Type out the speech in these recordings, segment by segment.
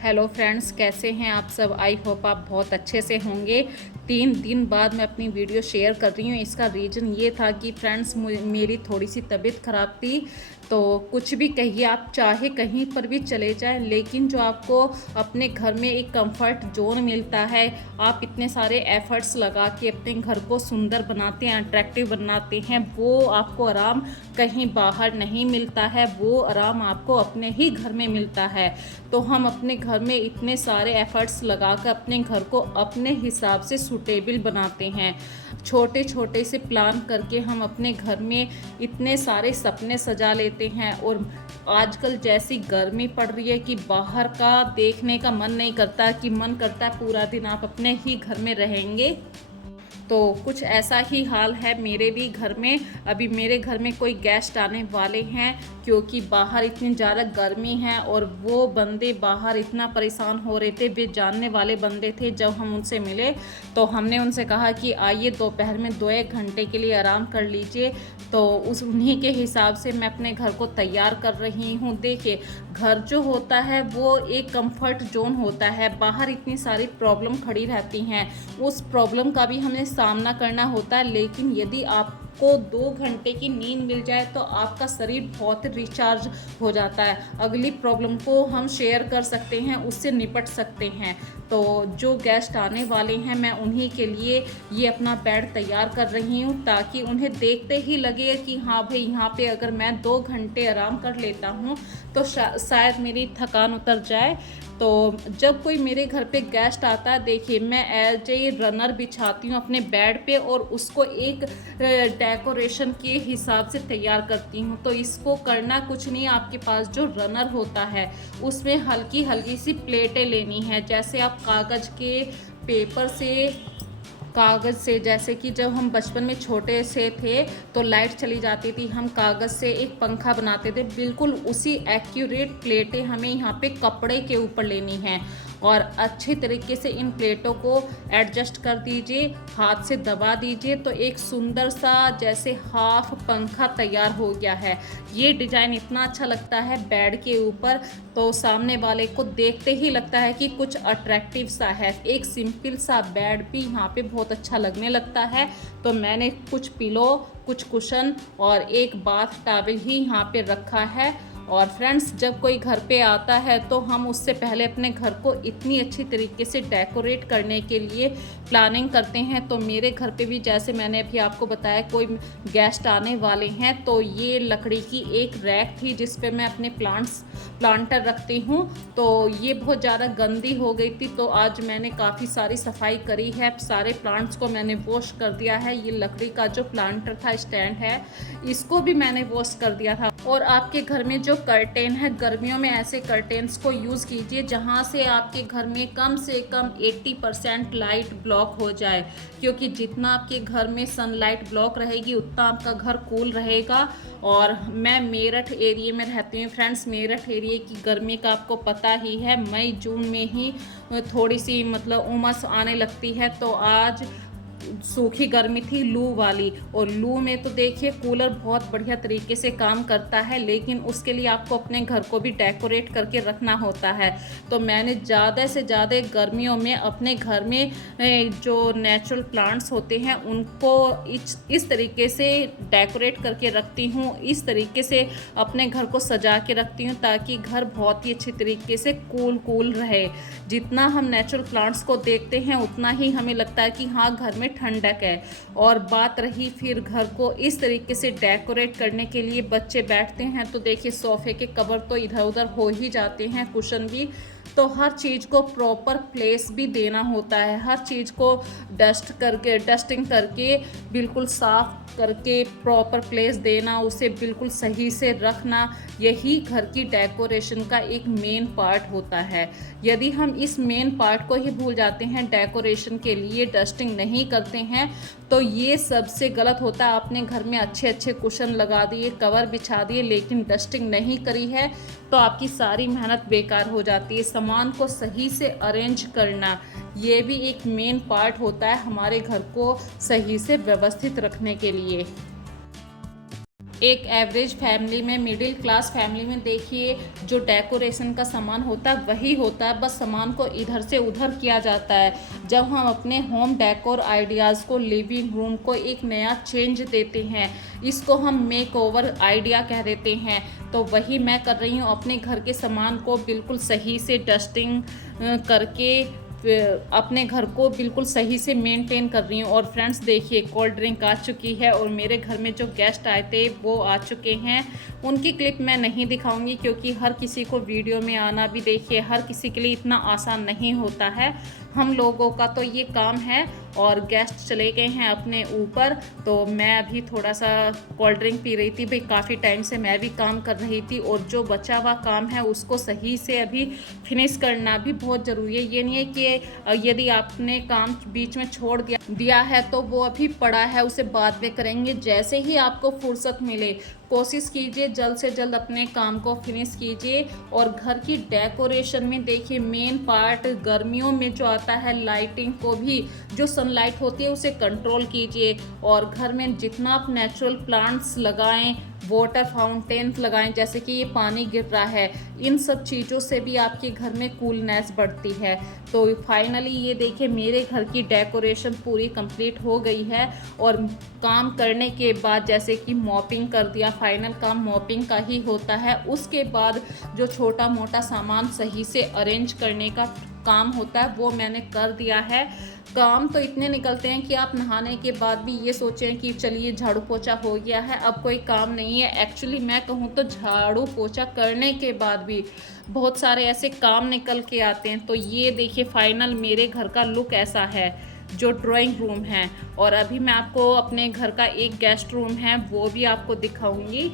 Hello friends, कैसे हैं आप सब। आई होप आप बहुत अच्छे से होंगे। 3 दिन बाद मैं अपनी वीडियो शेयर कर रही हूँ। इसका रीज़न ये था कि फ्रेंड्स मेरी थोड़ी सी तबीयत ख़राब थी। तो कुछ भी कहिए, आप चाहे कहीं पर भी चले जाएं, लेकिन जो आपको अपने घर में एक कंफर्ट जोन मिलता है, आप इतने सारे एफर्ट्स लगा के अपने घर को सुंदर बनाते हैं, अट्रैक्टिव बनाते हैं, वो आपको आराम कहीं बाहर नहीं मिलता है। वो आराम आपको अपने ही घर में मिलता है। तो हम अपने घर में इतने सारे एफर्ट्स लगाकर अपने घर को अपने हिसाब से सूटेबल बनाते हैं। छोटे छोटे से प्लान करके हम अपने घर में इतने सारे सपने सजा लेते हैं। और आजकल जैसी गर्मी पड़ रही है कि बाहर का देखने का मन नहीं करता, कि मन करता है पूरा दिन आप अपने ही घर में रहेंगे। तो कुछ ऐसा ही हाल है मेरे भी घर में। अभी मेरे घर में कोई गेस्ट आने वाले हैं, क्योंकि बाहर इतनी ज़्यादा गर्मी है। और वो बंदे बाहर इतना परेशान हो रहे थे, वे जानने वाले बंदे थे। जब हम उनसे मिले तो हमने उनसे कहा कि आइए दोपहर में 2-1 घंटे के लिए आराम कर लीजिए। तो उन्हीं के हिसाब से मैं अपने घर को तैयार कर रही हूँ। देखिए, घर जो होता है वो एक कंफर्ट जोन होता है। बाहर इतनी सारी प्रॉब्लम खड़ी रहती हैं, उस प्रॉब्लम का भी हमें सामना करना होता है। लेकिन यदि आपको 2 घंटे की नींद मिल जाए तो आपका शरीर बहुत रिचार्ज हो जाता है। अगली प्रॉब्लम को हम शेयर कर सकते हैं, उससे निपट सकते हैं। तो जो गेस्ट आने वाले हैं, मैं उन्हीं के लिए ये अपना बेड तैयार कर रही हूँ, ताकि उन्हें देखते ही लगे कि हाँ भाई, यहाँ पे अगर मैं 2 घंटे आराम कर लेता हूँ तो शायद मेरी थकान उतर जाए। तो जब कोई मेरे घर पे गेस्ट आता है, देखिए, मैं एज ए रनर बिछाती हूँ अपने बेड पे और उसको एक डेकोरेशन के हिसाब से तैयार करती हूँ। तो इसको करना कुछ नहीं, आपके पास जो रनर होता है उसमें हल्की हल्की सी प्लेटें लेनी है। जैसे आप कागज़ के पेपर से, कागज़ से, जैसे कि जब हम बचपन में छोटे से थे तो लाइट चली जाती थी, हम कागज़ से एक पंखा बनाते थे, बिल्कुल उसी एक्यूरेट प्लेटें हमें यहाँ पे कपड़े के ऊपर लेनी है। और अच्छे तरीके से इन प्लेटों को एडजस्ट कर दीजिए, हाथ से दबा दीजिए, तो एक सुंदर सा जैसे हाफ पंखा तैयार हो गया है। ये डिज़ाइन इतना अच्छा लगता है बेड के ऊपर, तो सामने वाले को देखते ही लगता है कि कुछ अट्रैक्टिव सा है। एक सिंपल सा बेड भी यहाँ पे बहुत अच्छा लगने लगता है। तो मैंने कुछ पिलो, कुछ कुशन और एक बाथ टॉवल ही यहाँ पे रखा है। और फ्रेंड्स, जब कोई घर पे आता है तो हम उससे पहले अपने घर को इतनी अच्छी तरीके से डेकोरेट करने के लिए प्लानिंग करते हैं। तो मेरे घर पे भी, जैसे मैंने अभी आपको बताया, कोई गेस्ट आने वाले हैं, तो ये लकड़ी की एक रैक थी जिस पे मैं अपने प्लांटर रखती हूँ। तो ये बहुत ज़्यादा गंदी हो गई थी, तो आज मैंने काफ़ी सारी सफाई करी है। सारे प्लांट्स को मैंने वॉश कर दिया है। ये लकड़ी का जो प्लांटर था, स्टैंड है, इसको भी मैंने वॉश कर दिया था। और आपके घर में जो कर्टेन है, गर्मियों में ऐसे कर्टेन्स को यूज़ कीजिए जहाँ से आपके घर में कम से कम 80% लाइट ब्लॉक हो जाए, क्योंकि जितना आपके घर में सनलाइट ब्लॉक रहेगी उतना आपका घर कूल रहेगा। और मैं मेरठ एरिया में रहती हूँ फ्रेंड्स। मेरठ एरिया की गर्मी का आपको पता ही है, मई जून में ही थोड़ी सी मतलब उमस आने लगती है। तो आज सूखी गर्मी थी, लू वाली, और लू में तो देखिए कूलर बहुत बढ़िया तरीके से काम करता है, लेकिन उसके लिए आपको अपने घर को भी डेकोरेट करके रखना होता है। तो मैंने ज़्यादा से ज़्यादा गर्मियों में अपने घर में जो नेचुरल प्लांट्स होते हैं उनको इस तरीके से डेकोरेट करके रखती हूँ, इस तरीके से अपने घर को सजा के रखती हूँ, ताकि घर बहुत ही अच्छी तरीके से कूल रहे। जितना हम नेचुरल प्लांट्स को देखते हैं उतना ही हमें लगता है कि हाँ, घर में ठंडक है। और बात रही फिर घर को इस तरीके से डेकोरेट करने के लिए, बच्चे बैठते हैं तो देखिए सोफ़े के कवर तो इधर उधर हो ही जाते हैं, कुशन भी। तो हर चीज़ को प्रॉपर प्लेस भी देना होता है, हर चीज़ को डस्टिंग करके बिल्कुल साफ करके प्रॉपर प्लेस देना, उसे बिल्कुल सही से रखना, यही घर की डेकोरेशन का एक मेन पार्ट होता है। यदि हम इस मेन पार्ट को ही भूल जाते हैं, डेकोरेशन के लिए डस्टिंग नहीं करते हैं, तो ये सबसे गलत होता है। आपने घर में अच्छे अच्छे कुशन लगा दिए, कवर बिछा दिए, लेकिन डस्टिंग नहीं करी है, तो आपकी सारी मेहनत बेकार हो जाती है। सामान को सही से अरेंज करना, ये भी एक मेन पार्ट होता है हमारे घर को सही से व्यवस्थित रखने के लिए। एक एवरेज फैमिली में, मिडिल क्लास फैमिली में देखिए जो डेकोरेशन का सामान होता है वही होता है, बस सामान को इधर से उधर किया जाता है। जब हम अपने होम डेकोर आइडियाज़ को, लिविंग रूम को एक नया चेंज देते हैं, इसको हम मेक ओवर आइडिया कह देते हैं, तो वही मैं कर रही हूँ। अपने घर के सामान को बिल्कुल सही से डस्टिंग करके अपने घर को बिल्कुल सही से मेंटेन कर रही हूँ। और फ्रेंड्स देखिए कोल्ड ड्रिंक आ चुकी है और मेरे घर में जो गेस्ट आए थे वो आ चुके हैं। उनकी क्लिप मैं नहीं दिखाऊंगी क्योंकि हर किसी को वीडियो में आना भी देखिए हर किसी के लिए इतना आसान नहीं होता है। हम लोगों का तो ये काम है और गेस्ट चले गए हैं अपने ऊपर, तो मैं अभी थोड़ा सा कोल्ड ड्रिंक पी रही थी। भाई काफ़ी टाइम से मैं भी काम कर रही थी और जो बचा हुआ काम है उसको सही से अभी फिनिश करना भी बहुत ज़रूरी है। ये नहीं है कि यदि आपने काम बीच में छोड़ दिया है तो वो अभी पड़ा है, उसे बाद में करेंगे। जैसे ही आपको फुर्सत मिले कोशिश कीजिए जल्द से जल्द अपने काम को फिनिश कीजिए। और घर की डेकोरेशन में देखिए मेन पार्ट गर्मियों में जो आता है, लाइटिंग को भी, जो सनलाइट होती है उसे कंट्रोल कीजिए। और घर में जितना आप नेचुरल प्लांट्स लगाएं, वाटर फाउंटेन्स लगाएं, जैसे कि ये पानी गिर रहा है, इन सब चीज़ों से भी आपके घर में कूलनेस बढ़ती है। तो फाइनली ये देखिए मेरे घर की डेकोरेशन पूरी कंप्लीट हो गई है। और काम करने के बाद जैसे कि मॉपिंग कर दिया, फाइनल काम मॉपिंग का ही होता है। उसके बाद जो छोटा मोटा सामान सही से अरेंज करने का काम होता है वो मैंने कर दिया है। काम तो इतने निकलते हैं कि आप नहाने के बाद भी ये सोचें कि चलिए झाड़ू पोछा हो गया है, अब कोई काम नहीं है। एक्चुअली मैं कहूँ तो झाड़ू पोछा करने के बाद भी बहुत सारे ऐसे काम निकल के आते हैं। तो ये देखिए फाइनल मेरे घर का लुक ऐसा है, जो ड्राइंग रूम है। और अभी मैं आपको अपने घर का एक गेस्ट रूम है वो भी आपको दिखाऊंगी।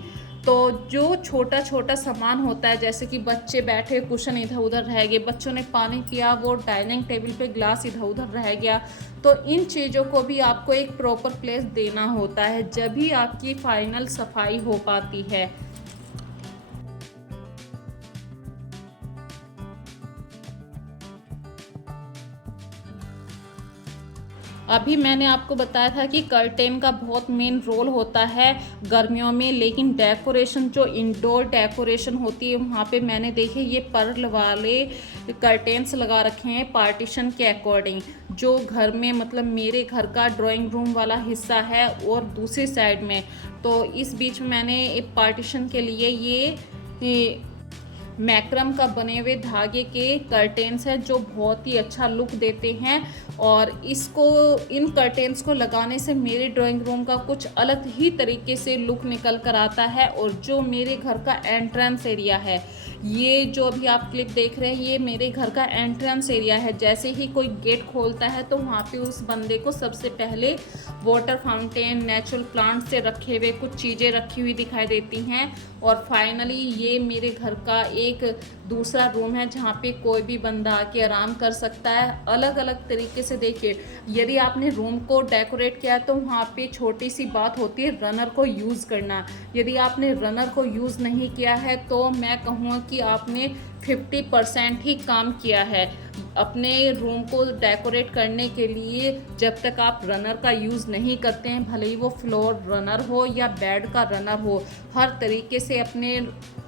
तो जो छोटा छोटा सामान होता है, जैसे कि बच्चे बैठे, कुशन इधर उधर रह गए, बच्चों ने पानी पिया, वो डाइनिंग टेबल पे ग्लास इधर उधर रह गया, तो इन चीज़ों को भी आपको एक प्रॉपर प्लेस देना होता है, जब भी आपकी फाइनल सफाई हो पाती है। अभी मैंने आपको बताया था कि कर्टेन का बहुत मेन रोल होता है गर्मियों में, लेकिन डेकोरेशन जो इंडोर डेकोरेशन होती है वहाँ पे मैंने देखे ये पर्ल वाले कर्टेन्स लगा रखे हैं पार्टीशन के अकॉर्डिंग। जो घर में मतलब मेरे घर का ड्राइंग रूम वाला हिस्सा है और दूसरी साइड में, तो इस बीच में मैंने एक पार्टीशन के लिए ये मैक्रम का बने हुए धागे के कर्टेन्स हैं जो बहुत ही अच्छा लुक देते हैं। और इन कर्टेन्स को लगाने से मेरे ड्राइंग रूम का कुछ अलग ही तरीके से लुक निकल कर आता है। और जो मेरे घर का एंट्रेंस एरिया है, ये जो अभी आप क्लिप देख रहे हैं, ये मेरे घर का एंट्रेंस एरिया है। जैसे ही कोई गेट खोलता है तो वहाँ पे उस बंदे को सबसे पहले वाटर फाउंटेन, नेचुरल प्लांट से रखे हुए कुछ चीज़ें रखी हुई दिखाई देती हैं। और फाइनली ये मेरे घर का एक दूसरा रूम है जहाँ पे कोई भी बंदा आके आराम कर सकता है। अलग अलग तरीके से देखिए, यदि आपने रूम को डेकोरेट किया तो वहाँ पे छोटी सी बात होती है रनर को यूज़ करना। यदि आपने रनर को यूज़ नहीं किया है तो मैं कहूँगा कि आपने 50% ही काम किया है अपने रूम को डेकोरेट करने के लिए। जब तक आप रनर का यूज़ नहीं करते हैं, भले ही वो फ्लोर रनर हो या बेड का रनर हो, हर तरीके से अपने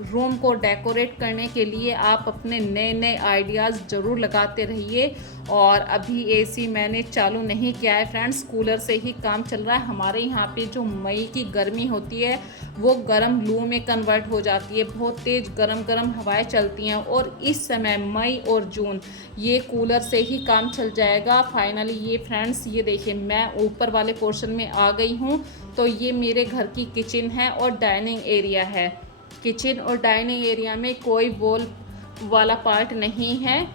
रूम को डेकोरेट करने के लिए आप अपने नए नए आइडियाज़ ज़रूर लगाते रहिए। और अभी एसी मैंने चालू नहीं किया है फ्रेंड्स, कूलर से ही काम चल रहा है। हमारे यहाँ पे जो मई की गर्मी होती है वो गर्म लू में कन्वर्ट हो जाती है, बहुत तेज़ गरम गरम हवाएं चलती हैं। और इस समय मई और जून ये कूलर से ही काम चल जाएगा। फाइनली ये फ्रेंड्स ये देखिए मैं ऊपर वाले पोर्शन में आ गई हूँ। तो ये मेरे घर की किचन है और डाइनिंग एरिया है। किचन और डाइनिंग एरिया में कोई वॉल वाला पार्ट नहीं है।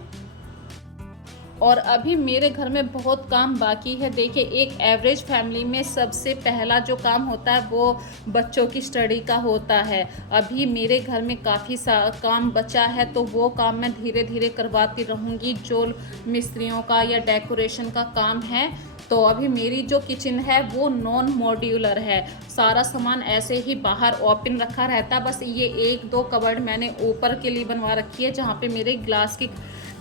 और अभी मेरे घर में बहुत काम बाकी है। देखिए एक एवरेज फैमिली में सबसे पहला जो काम होता है वो बच्चों की स्टडी का होता है। अभी मेरे घर में काफ़ी सा काम बचा है, तो वो काम मैं धीरे धीरे करवाती रहूँगी। जो मिस्त्रियों का या डेकोरेशन का काम है, तो अभी मेरी जो किचन है वो नॉन मॉड्यूलर है, सारा सामान ऐसे ही बाहर ओपन रखा रहता है। बस ये एक दो कबर्ड मैंने ऊपर के लिए बनवा रखी है जहाँ पे मेरे ग्लास के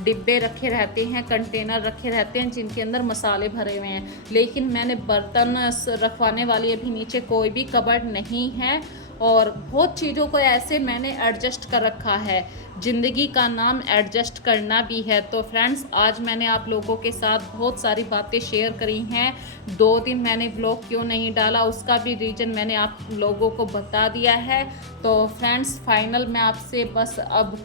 डिब्बे रखे रहते हैं, कंटेनर रखे रहते हैं जिनके अंदर मसाले भरे हुए हैं। लेकिन मैंने बर्तन रखवाने वाली अभी नीचे कोई भी कबर्ड नहीं है। और बहुत चीज़ों को ऐसे मैंने एडजस्ट कर रखा है। ज़िंदगी का नाम एडजस्ट करना भी है। तो फ्रेंड्स, आज मैंने आप लोगों के साथ बहुत सारी बातें शेयर करी हैं। 2 दिन मैंने व्लॉग क्यों नहीं डाला, उसका भी रीज़न मैंने आप लोगों को बता दिया है। तो फ्रेंड्स, फाइनल मैं आपसे बस अब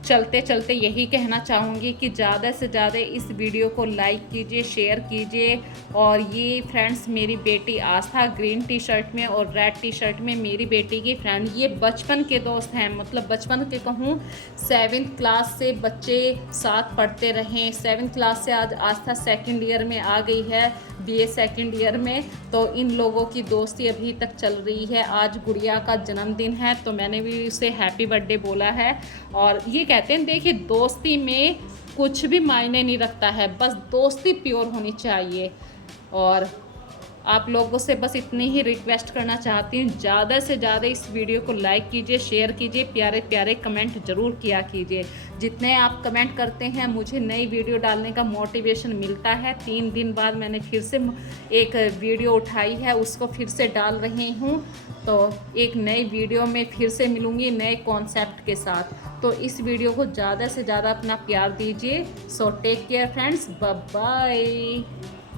चलते चलते यही कहना चाहूँगी कि ज़्यादा से ज़्यादा इस वीडियो को लाइक कीजिए, शेयर कीजिए। और ये फ्रेंड्स, मेरी बेटी आस्था ग्रीन टी शर्ट में और रेड टी शर्ट में मेरी बेटी की फ्रेंड, ये बचपन के दोस्त हैं। मतलब बचपन के कहूँ, 7th क्लास से बच्चे साथ पढ़ते रहे। 7th क्लास से आज आस्था 2nd ईयर में आ गई है, BA 2nd ईयर में। तो इन लोगों की दोस्ती अभी तक चल रही है। आज गुड़िया का जन्मदिन है, तो मैंने भी उसे हैप्पी बर्थडे बोला है। और ये कहते हैं, देखिए, दोस्ती में कुछ भी मायने नहीं रखता है, बस दोस्ती प्योर होनी चाहिए। और आप लोगों से बस इतनी ही रिक्वेस्ट करना चाहती हूँ, ज़्यादा से ज़्यादा इस वीडियो को लाइक कीजिए, शेयर कीजिए, प्यारे प्यारे कमेंट ज़रूर किया कीजिए। जितने आप कमेंट करते हैं मुझे नई वीडियो डालने का मोटिवेशन मिलता है। 3 दिन बाद मैंने फिर से एक वीडियो उठाई है, उसको फिर से डाल रही हूँ। तो एक नई वीडियो में फिर से मिलूँगी नए कॉन्सेप्ट के साथ। तो इस वीडियो को ज़्यादा से ज़्यादा अपना प्यार दीजिए। So take care friends, bye bye.